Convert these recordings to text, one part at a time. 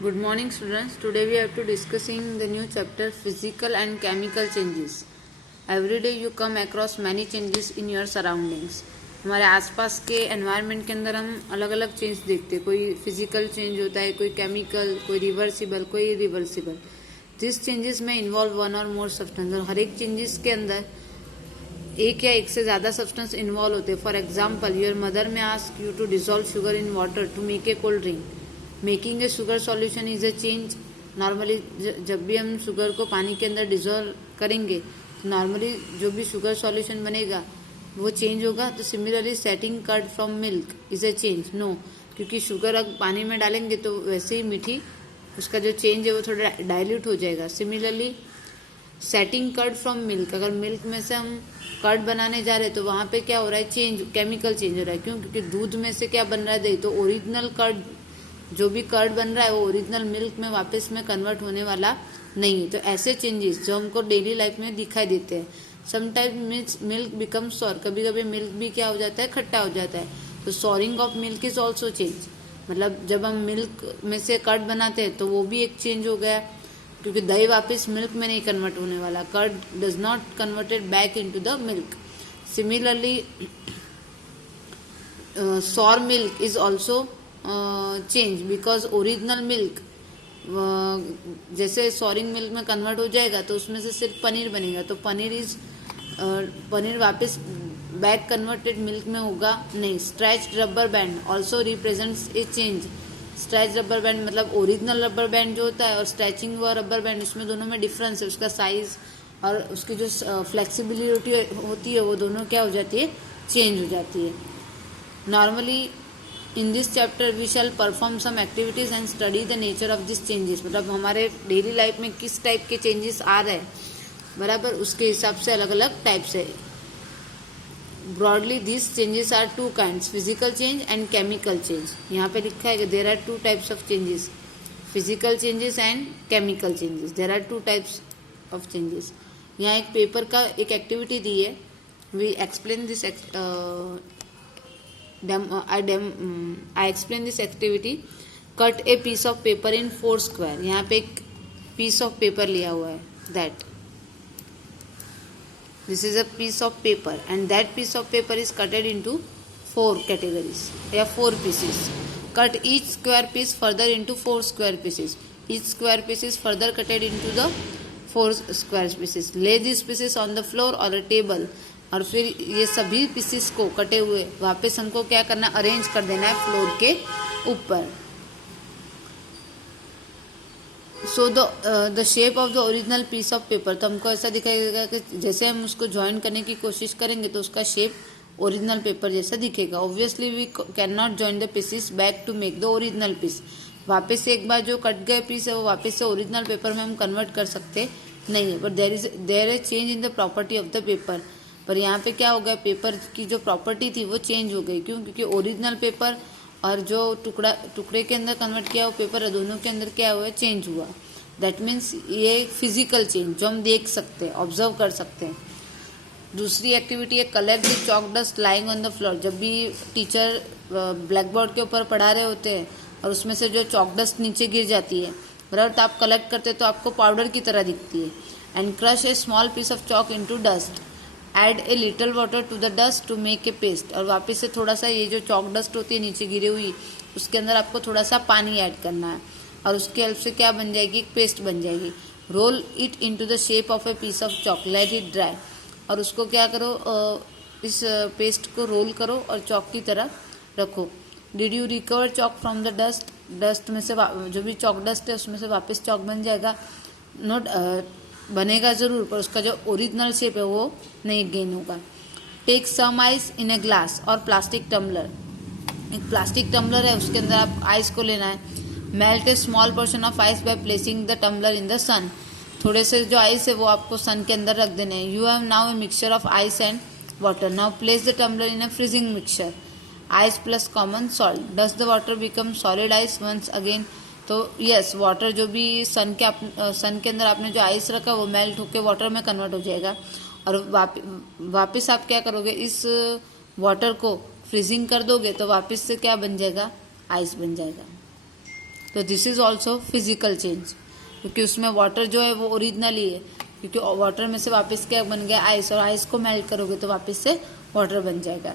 Good morning students. Today we have to discussing the new chapter physical and chemical changes. Every day you come across many changes in your surroundings. हमारे आसपास के environment के अंदर हम अलग अलग change देखते हैं. कोई फिजिकल चेंज होता है, कोई केमिकल, कोई रिवर्सिबल, कोई इरिवर्सिबल. दिस चेंजेस में इन्वॉल्व वन और मोर सब्सटेंस और हर एक चेंजेस के अंदर एक या एक से ज़्यादा सब्सटेंस इन्वॉल्व होते हैं. For example your mother may ask you to dissolve sugar in water to make a cold drink. Making a sugar solution is a change. Normally जब भी हम शुगर को पानी के अंदर डिजोल्व करेंगे तो नॉर्मली जो भी शुगर सॉल्यूशन बनेगा वो चेंज होगा. तो similarly setting curd from milk is a change. No, क्योंकि शुगर अगर पानी में डालेंगे तो वैसे ही मीठी उसका जो चेंज है वो थोड़ा डाइल्यूट हो जाएगा. Similarly setting curd from milk, अगर मिल्क में से हम कर्ड बनाने जा रहे हैं तो वहाँ पे क्या हो रहा है, चेंज, केमिकल चेंज हो रहा है. क्यों? क्योंकि दूध में से क्या बन रहा है, दही. तो ओरिजिनल कर्ड जो भी कर्ड बन रहा है वो ओरिजिनल मिल्क में वापस में कन्वर्ट होने वाला नहीं है. तो ऐसे चेंजेस जो हमको डेली लाइफ में दिखाई देते हैं. समटाइम्स मिल्क बिकम सॉर, कभी कभी मिल्क भी क्या हो जाता है, खट्टा हो जाता है. तो soaring of milk is also change. मतलब जब हम मिल्क में से कर्ड बनाते हैं तो वो भी एक चेंज हो गया, क्योंकि दही वापस मिल्क में नहीं कन्वर्ट होने वाला. Curd does not converted back into the milk. Similarly sour milk is also change because original milk जैसे सॉरिंग मिल्क में कन्वर्ट हो जाएगा तो उसमें से सिर्फ पनीर बनेगा. तो पनीर वापस बैक कन्वर्टेड मिल्क में होगा नहीं. Stretched rubber band also represents ए चेंज. स्ट्रेच रबर बैंड मतलब ओरिजिनल रबर बैंड जो होता है और स्ट्रेचिंग हुआ रबर बैंड, उसमें दोनों में डिफरेंस है. उसका साइज और उसकी जो फ्लेक्सिबिलिटी होती है वो दोनों क्या हो जाती है, चेंज हो जाती है. Normally in this chapter we shall perform some activities and study the nature of this changes. मतलब हमारे डेली लाइफ में किस टाइप के चेंजेस आ रहे हैं, बराबर उसके हिसाब से अलग अलग टाइप्स है. Broadly this changes are two kinds, physical change and chemical change. यहाँ पे लिखा है कि there are two types of changes, physical changes and chemical changes. There are two types of changes. यहाँ एक पेपर का एक एक्टिविटी दी है. We explain this I explain this activity. Cut a piece of paper in 4 square. यहाँ पे एक piece of paper लिया हुआ है. That this is a piece of paper and that piece of paper is cutted into 4 categories या 4 pieces. Cut each square piece further into 4 square pieces. Each square piece is further cutted into the 4 square pieces. Lay these pieces on the floor or a table. और फिर ये सभी pieces को कटे हुए वापस हमको क्या करना, अरेंज कर देना है फ्लोर के ऊपर. So the shape of the original piece of paper. तो हमको ऐसा दिखाई कि जैसे हम उसको ज्वाइन करने की कोशिश करेंगे तो उसका शेप ओरिजिनल पेपर जैसा दिखेगा. Obviously we can not join the pieces back to make the original piece. वापस से एक बार जो कट गए पीस है वो वापस से ओरिजिनल पेपर में हम कन्वर्ट कर सकते नहीं है. But there is change in the property of the paper. पर यहाँ पे क्या हो गया, पेपर की जो प्रॉपर्टी थी वो चेंज हो गई. क्यों? क्योंकि ओरिजिनल पेपर और जो टुकड़े के अंदर कन्वर्ट किया हुआ पेपर है, दोनों के अंदर क्या हुआ, चेंज हुआ. दैट मीन्स ये फिजिकल चेंज जो हम देख सकते हैं, ऑब्जर्व कर सकते हैं. दूसरी एक्टिविटी है collect the chalk dust lying on the floor. जब भी टीचर ब्लैक बोर्ड के ऊपर पढ़ा रहे होते हैं और उसमें से जो चॉक डस्ट नीचे गिर जाती है, बराबर, तो आप कलेक्ट करते हैं तो आपको पाउडर की तरह दिखती है. And crush a small piece of chalk into dust. Add a little water to the dust to make a paste. और वापस से थोड़ा सा ये जो चॉक डस्ट होती है नीचे गिरी हुई, उसके अंदर आपको थोड़ा सा पानी ऐड करना है और उसके हेल्प से क्या बन जाएगी, एक पेस्ट बन जाएगी. Roll it into the shape of a piece of chalk, let it dry. और उसको क्या करो, इस पेस्ट को रोल करो और चॉक की तरह रखो. Did you recover chalk from the dust. Dust में से जो भी चॉक डस्ट है उसमें से वापस चॉक बन जाएगा. नोट बनेगा ज़रूर, पर उसका जो ओरिजिनल शेप है वो नहीं गेन होगा. Take some ice in a glass or plastic tumbler. एक प्लास्टिक टम्बलर है, उसके अंदर आप आइस को लेना है. Melt a small portion of ice by placing the tumbler in the sun. थोड़े से जो आइस है वो आपको सन के अंदर रख देने हैं. You have now a mixture of ice and water. Now place the tumbler in a freezing mixture. Ice plus common salt. Does the water become solid ice once again. तो यस, वाटर जो भी सन के अंदर आपने जो ice रखा वो melt होकर वाटर में कन्वर्ट हो जाएगा. और वापस आप क्या करोगे, इस वाटर को फ्रीजिंग कर दोगे तो वापस से क्या बन जाएगा, आइस बन जाएगा. तो this is also physical change, क्योंकि उसमें वाटर जो है वो ओरिजिनल ही है, क्योंकि वाटर में से वापस क्या बन गया, आइस, और आइस को मेल्ट करोगे तो वापस से वाटर बन जाएगा।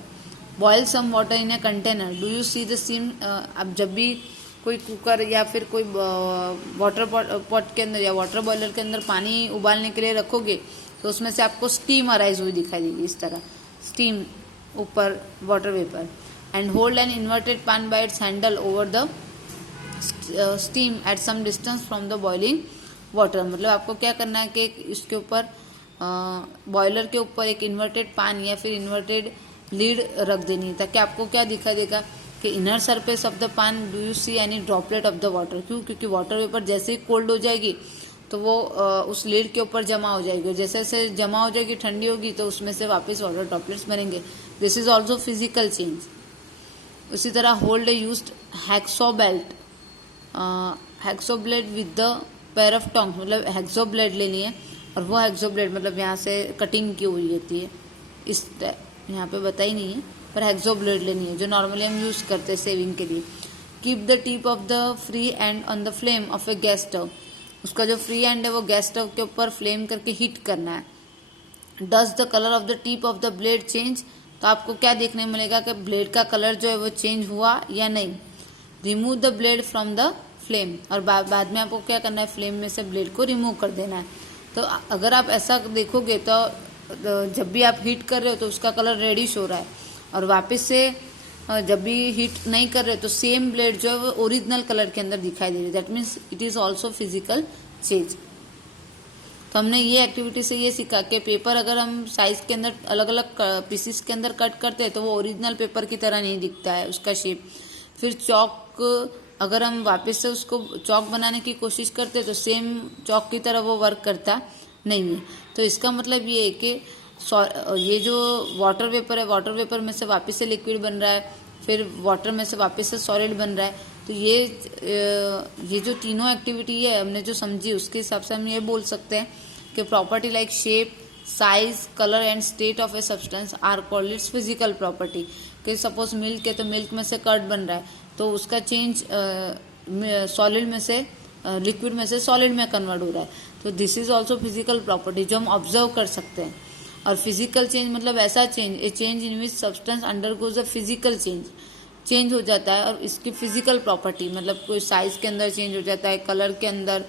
Boil some water in a container, do you see the steam. अब जब भी कोई कुकर या फिर कोई वाटर पॉट के अंदर या वाटर बॉयलर के अंदर पानी उबालने के लिए रखोगे तो उसमें से आपको स्टीम अराइज हुई दिखाई देगी, इस तरह स्टीम ऊपर water vapour. And hold an inverted pan by its handle over the steam at some distance from the boiling water. मतलब आपको क्या करना है कि इसके ऊपर बॉयलर के ऊपर एक इन्वर्टेड पैन या फिर इन्वर्टेड लीड रख देनी है, ताकि आपको क्या दिखाई देगा कि inner surface of the pan do you see any droplet of the water. क्यों? क्योंकि वाटर वेपर जैसे ही कोल्ड हो जाएगी तो वो उस लीड के ऊपर जमा हो जाएगी, जैसे जैसे जमा हो जाएगी ठंडी होगी तो उसमें से वापस वाटर ड्रॉपलेट्स बनेंगे। This is also physical change. उसी तरह hold a used hacksaw belt, hacksaw blade with the pair of tong, मतलब हैक्सो ब्लेड लेनी है और वो हैक्सो ब्लेड मतलब यहाँ से कटिंग की हुई रहती है, इस यहाँ पे बताई नहीं है, पर हैक्सो ब्लेड लेनी है जो नॉर्मली हम यूज करते हैं सेविंग के लिए। Keep the tip of the free and on the flame of A gas stove, उसका जो फ्री एंड है वो गैस स्टव के ऊपर फ्लेम करके हीट करना है। Does the colour of the tip of the blade change, तो आपको क्या देखने मिलेगा कि ब्लेड का कलर जो है वो चेंज हुआ या नहीं। Remove the blade from the flame, और बाद में आपको क्या करना है, फ्लेम में से ब्लेड को रिमूव कर देना है। तो अगर आप ऐसा देखोगे तो जब भी आप हीट कर रहे हो तो उसका कलर रेडिश हो रहा है, और वापस से जब भी हीट नहीं कर रहे तो सेम ब्लेड जो है वो ओरिजिनल कलर के अंदर दिखाई दे रही है। That means it is also physical change. तो हमने ये एक्टिविटी से ये सीखा कि पेपर अगर हम साइज के अंदर अलग अलग पीसेस के अंदर कट करते हैं तो वो ओरिजिनल पेपर की तरह नहीं दिखता है उसका शेप। फिर चौक अगर हम वापस से उसको चौक बनाने की कोशिश करते हैं तो सेम चौक की तरह वो वर्क करता नहीं है। तो इसका मतलब ये है कि ये जो वाटर वेपर है, वाटर वेपर में से वापस से लिक्विड बन रहा है, फिर वाटर में से वापस से सॉलिड बन रहा है। तो ये जो तीनों एक्टिविटी है हमने जो समझी उसके हिसाब से हम ये बोल सकते हैं कि property like shape, size, colour and state of a substance are called its physical property. कि सपोज मिल्क है तो मिल्क में से कर्ड बन रहा है तो उसका चेंज सॉलिड में से लिक्विड में से सॉलिड में कन्वर्ट हो रहा है। तो this is also physical property जो हम ऑब्जर्व कर सकते हैं। और फिजिकल चेंज मतलब ऐसा change, A change in which substance undergoes a physical change हो जाता है। और इसकी फिजिकल प्रॉपर्टी मतलब कोई साइज के अंदर चेंज हो जाता है, कलर के अंदर,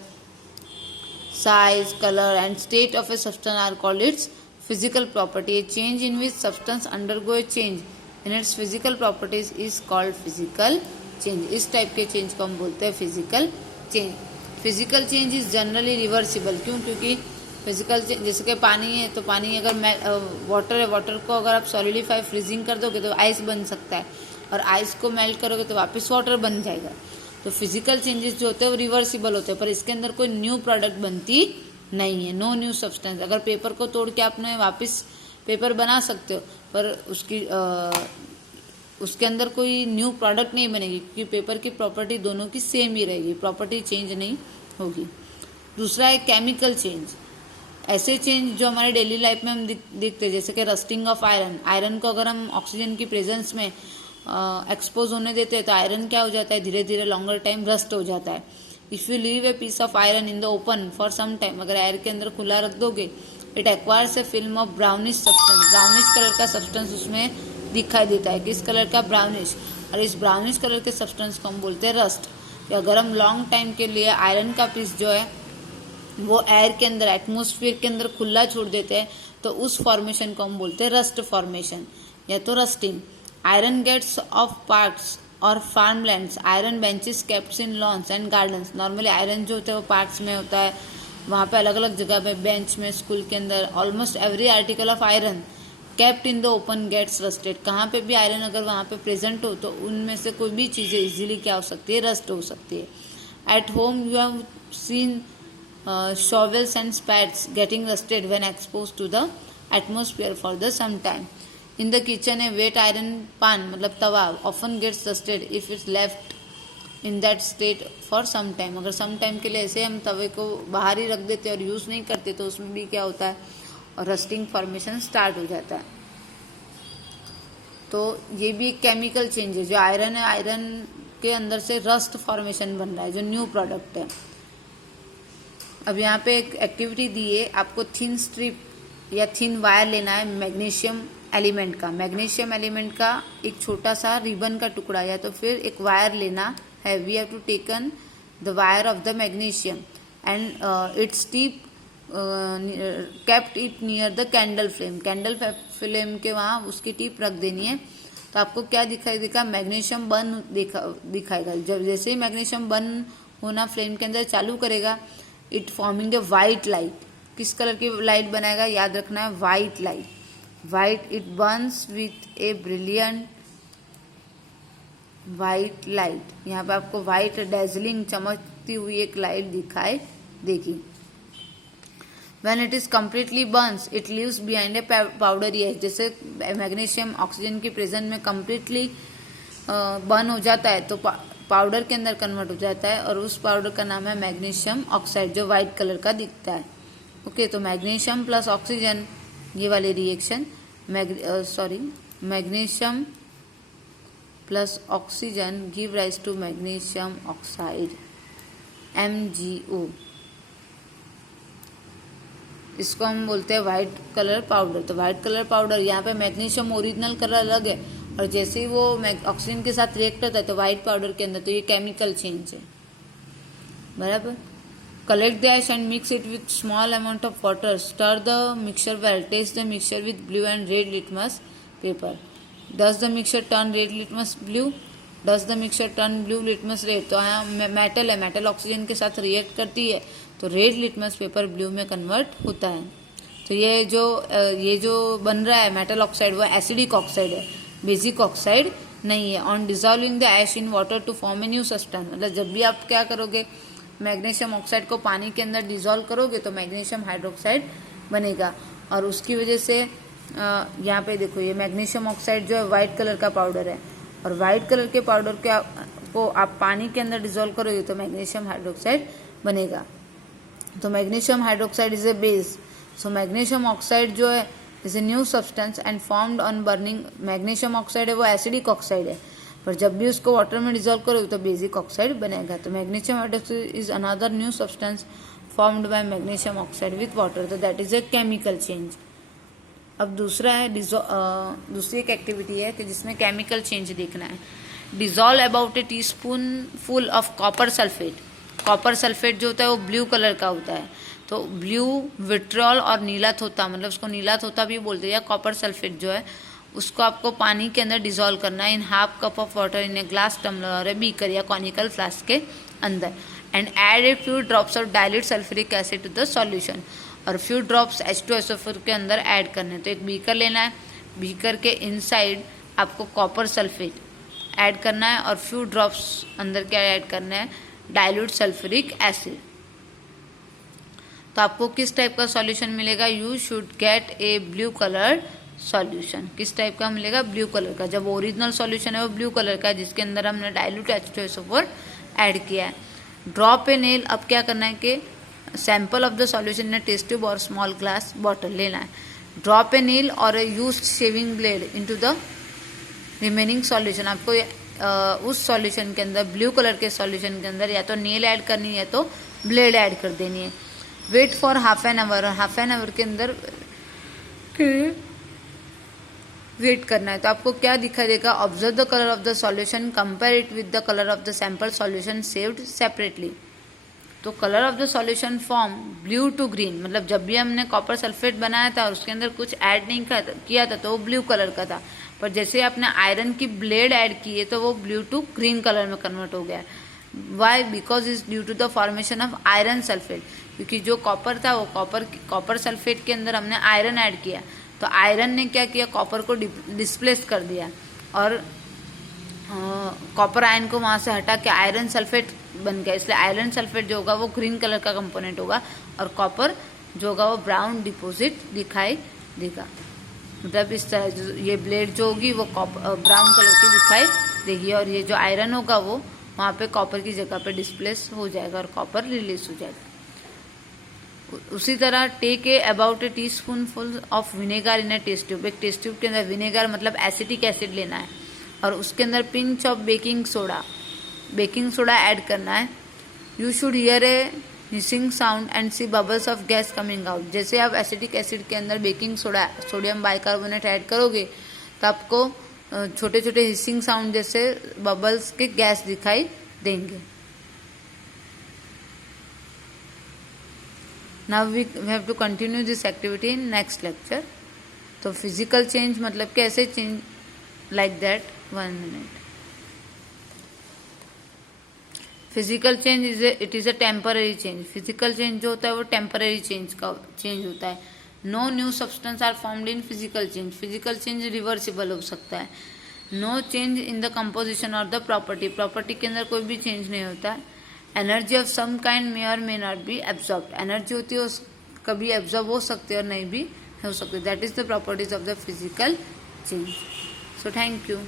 size, colour and state of a substance are called its physical property. A change in which substance undergo a change in its physical properties is called physical change. इस type के change को हम बोलते हैं physical change. Physical change is generally reversible. क्यों? क्योंकि physical change जैसे कि पानी है तो पानी अगर वाटर है, वाटर को अगर आप सॉलिडिफाई फ्रीजिंग कर दोगे तो आइस बन सकता है, और आइस को मेल्ट करोगे तो वापस वाटर बन जाएगा। तो फिजिकल चेंजेस जो होते हैं वो रिवर्सिबल होते हैं, पर इसके अंदर कोई न्यू प्रोडक्ट बनती नहीं है, नो न्यू सब्सटेंस। अगर पेपर को तोड़ के आपने वापस पेपर बना सकते हो पर उसके अंदर कोई न्यू प्रोडक्ट नहीं बनेगी, क्योंकि पेपर की प्रॉपर्टी दोनों की सेम ही रहेगी, प्रॉपर्टी चेंज नहीं होगी। दूसरा है केमिकल चेंज। ऐसे चेंज जो हमारे डेली लाइफ में हम देखते हैं, जैसे कि रस्टिंग ऑफ आयरन। आयरन को अगर हम ऑक्सीजन की प्रेजेंस में एक्सपोज होने देते हैं तो आयरन क्या हो जाता है, धीरे धीरे लॉन्गर टाइम रस्ट हो जाता है। If you leave a piece of iron in the open for some time, अगर एयर के अंदर खुला रख दोगे, it acquires a film of brownish substance. Brownish colour का सब्सटेंस उसमें दिखाई देता है। किस कलर का? ब्राउनिश। और इस ब्राउनिश कलर के सब्सटेंस को हम बोलते हैं रस्ट। अगर हम लॉन्ग टाइम के लिए आयरन का पीस जो है वो एयर के अंदर, एटमोस्फियर के अंदर खुला छोड़ देते हैं तो उस फॉर्मेशन को हम बोलते हैं रस्ट फॉर्मेशन या तो rusting. Iron gates of parks और farmlands, iron benches kept in lawns and gardens. Normally iron जो होता है वो पार्क्स में होता है, वहाँ पे अलग अलग जगह पे, बेंच में, स्कूल के अंदर, almost every article of iron kept in the open gets rusted. कहाँ पे भी आयरन अगर वहाँ पे प्रेजेंट हो तो उनमें से कोई भी चीज़ें इजीली क्या हो सकती है, रस्ट हो सकती है। At home you have seen shovels and spats getting rusted when exposed to the atmosphere for the some time. In the kitchen, a wet iron pan मतलब तवा often gets rusted if it's left in that state for some time. अगर some time के लिए ऐसे हम तवे को बाहर ही रख देते और यूज़ नहीं करते तो उसमें भी क्या होता है, और रस्टिंग फॉर्मेशन स्टार्ट हो जाता है। तो ये भी एक केमिकल चेंज है। जो आयरन है, आयरन के अंदर से रस्ट फॉर्मेशन बन रहा है, जो न्यू प्रोडक्ट है। अब यहाँ पे एक एक्टिविटी दी है, आपको थिन स्ट्रिप या थिन वायर लेना है मैग्नीशियम एलिमेंट का। मैग्नीशियम एलिमेंट का एक छोटा सा रिबन का टुकड़ा या तो फिर एक वायर लेना है। We have to taken the wire of the magnesium and its tip kept it near the candle flame. Candle flame के वहाँ उसकी टिप रख देनी है। तो आपको क्या दिखाई देगा, मैग्नीशियम बर्न दिखाएगा। जब जैसे ही मैग्नीशियम बर्न होना फ्लेम के अंदर चालू करेगा, it forming a white light. किस कलर की लाइट बनाएगा, याद रखना है, white light. White, it Burns with a brilliant white light. यहाँ पे आपको वाइट डेजलिंग चमकती हुई एक लाइट दिखाई देगी। When it is completely burns, it leaves behind a powdery ash। जैसे मैग्नीशियम ऑक्सीजन की प्रेजेंस में completely बर्न हो जाता है तो पाउडर के अंदर कन्वर्ट हो जाता है, और उस पाउडर का नाम है मैग्नीशियम ऑक्साइड, जो व्हाइट कलर का दिखता है। ओके, तो मैग्नीशियम प्लस ऑक्सीजन, ये वाले reaction, magnesium plus oxygen give rise to magnesium oxide, MgO। इसको हम बोलते हैं व्हाइट कलर पाउडर। तो व्हाइट कलर पाउडर, यहाँ पे मैग्नीशियम ओरिजिनल कलर अलग है, और जैसे ही वो ऑक्सीजन के साथ रिएक्ट होता है तो व्हाइट पाउडर के अंदर, तो ये केमिकल चेंज है, बराबर। Collect the ash and mix it with small amount of water. Stir the mixture well. Test the mixture with blue and red litmus paper. Does the mixture turn red litmus blue? Does the mixture turn blue litmus red? तो यहाँ metal है, metal oxygen के साथ react करती है तो red litmus paper blue में convert होता है। तो ये जो बन रहा है मेटल ऑक्साइड, वो एसिडिक ऑक्साइड है, बेसिक ऑक्साइड नहीं है। On dissolving the ash in water to form a new substance. मतलब जब भी आप क्या करोगे, मैग्नीशियम ऑक्साइड को पानी के अंदर डिजॉल्व करोगे तो मैग्नीशियम हाइड्रोक्साइड बनेगा, और उसकी वजह से यहाँ पे देखो, ये मैग्नीशियम ऑक्साइड जो है व्हाइट कलर का पाउडर है, और व्हाइट कलर के पाउडर को आप पानी के अंदर डिजॉल्व करोगे तो मैग्नीशियम हाइड्रोक्साइड बनेगा। तो magnesium hydroxide is a base. So magnesium oxide जो है is a new substance and formed on burning. Magnesium oxide है वो एसिडिक ऑक्साइड है, पर जब भी उसको वाटर में डिजॉल्व करोगे तो बेसिक ऑक्साइड बनेगा। तो magnesium hydroxide is another new substance formed by magnesium oxide with water. तो that is a chemical change. अब दूसरा है दूसरी एक एक्टिविटी है कि जिसमें केमिकल चेंज देखना है। Dissolve about a teaspoon full of copper sulphate. Copper sulphate जो होता है वो ब्लू कलर का होता है, तो ब्लू विट्रॉल और नीला थोथा, मतलब उसको नीला थोथा भी बोलते हैं, या कॉपर सल्फेट जो है उसको आपको पानी के अंदर डिजॉल्व करना है in half cup of water in a glass tumbler और ए बीकर या कॉनिकल फ्लास्क के अंदर, and add a few drops of dilute sulphuric acid to the solution, और फ्यू ड्रॉप्स H2SO4 के अंदर ऐड करने हैं। तो एक बीकर लेना है, बीकर के इनसाइड आपको कॉपर सल्फेट ऐड करना है, और फ्यू ड्रॉप्स अंदर क्या ऐड करना है, डाइल्यूट सल्फ्यूरिक एसिड। तो आपको किस टाइप का सॉल्यूशन मिलेगा, you should get A blue colour solution. किस टाइप का मिलेगा, ब्लू कलर का। जब ओरिजिनल सॉल्यूशन है वो ब्लू कलर का है, जिसके अंदर हमने डाइल्यूट H2SO4 ऐड किया है। Drop a nail. अब क्या करना है कि sample of the solution in test tube और स्मॉल ग्लास बॉटल लेना है। ड्रॉप ए नील और used shaving blade into the remaining solution. आपको उस सॉल्यूशन के अंदर, ब्लू कलर के सॉल्यूशन के अंदर, या तो नील ऐड करनी है तो ब्लेड ऐड कर देनी है। Wait for half an hour. Half an hour के अंदर वेट करना है। तो आपको क्या दिखाई देगा, observe the colour of the solution, compare it with the colour of the sample solution saved separately. तो colour of the solution from blue to green, मतलब जब भी हमने कॉपर सल्फेट बनाया था और उसके अंदर कुछ ऐड नहीं किया था तो वो ब्लू कलर का था, पर जैसे आपने आयरन की ब्लेड ऐड की है तो वो ब्लू टू ग्रीन कलर में कन्वर्ट हो गया। Why? Because is due to the formation of iron sulphate. क्योंकि जो कॉपर था वो कॉपर सल्फेट के अंदर हमने आयरन ऐड किया, तो आयरन ने क्या किया, कॉपर को डिस्प्लेस कर दिया, और कॉपर आयन को वहाँ से हटा के आयरन सल्फेट बन गया। इसलिए आयरन सल्फेट जो होगा वो ग्रीन कलर का कंपोनेंट होगा, और कॉपर जो होगा वो ब्राउन डिपॉजिट दिखाई देगा। मतलब इस तरह ये ब्लेड जो होगी वो ब्राउन कलर की दिखाई देगी, और ये जो आयरन होगा वो वहाँ पे कॉपर की जगह पे डिस्प्लेस हो जाएगा और कॉपर रिलीज हो जाएगा। उसी तरह take a about a teaspoon full of vinegar in a test tube. एक टेस्ट ट्यूब के अंदर विनेगर मतलब एसिटिक एसिड लेना है, और उसके अंदर pinch of baking soda baking soda add करना है। You should hear a hissing sound and see bubbles of gas coming out. जैसे आप एसिटिक एसिड के अंदर baking soda sodium bicarbonate add करोगे तो आपको छोटे छोटे हिसिंग साउंड जैसे बबल्स के गैस दिखाई देंगे। Now we have to continue this activity in next lecture. तो फिजिकल चेंज मतलब कैसे change like that. 1 minute. Physical change it is a temporary change. Physical change जो होता है वो टेम्पररी चेंज होता है। No new substance are formed in physical change. Physical change reversible हो सकता है। No change in the composition और द प्रॉपर्टी। प्रॉपर्टी के अंदर कोई भी चेंज नहीं होता है। Energy of some kind may और may not be absorb. Energy होती है कभी एब्जॉर्ब हो सकती है और नहीं भी हो सकती। That is the properties of the physical change. So thank you.